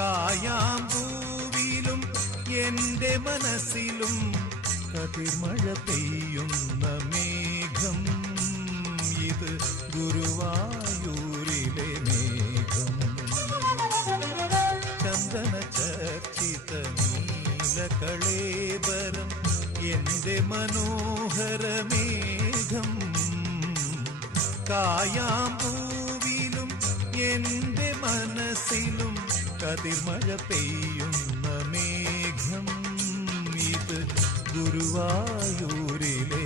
കായാമ്പൂവിലും എന്റെ മനസ്സിലും കതിർമഴ പെയ്യുന്ന മേഘം. ഇത് ഗുരുവായൂരിലെ മേഘം. ചന്ദന ചർച്ചിത നീലകളേബരം എന്റെ മനോഹര മേഘം. കായാമ്പൂവിലും എന്റെ മനസ്സിലും കതിർമഴ പെയ്യുന്ന മേഘം. ഇത് ഗുരുവായൂരിലെ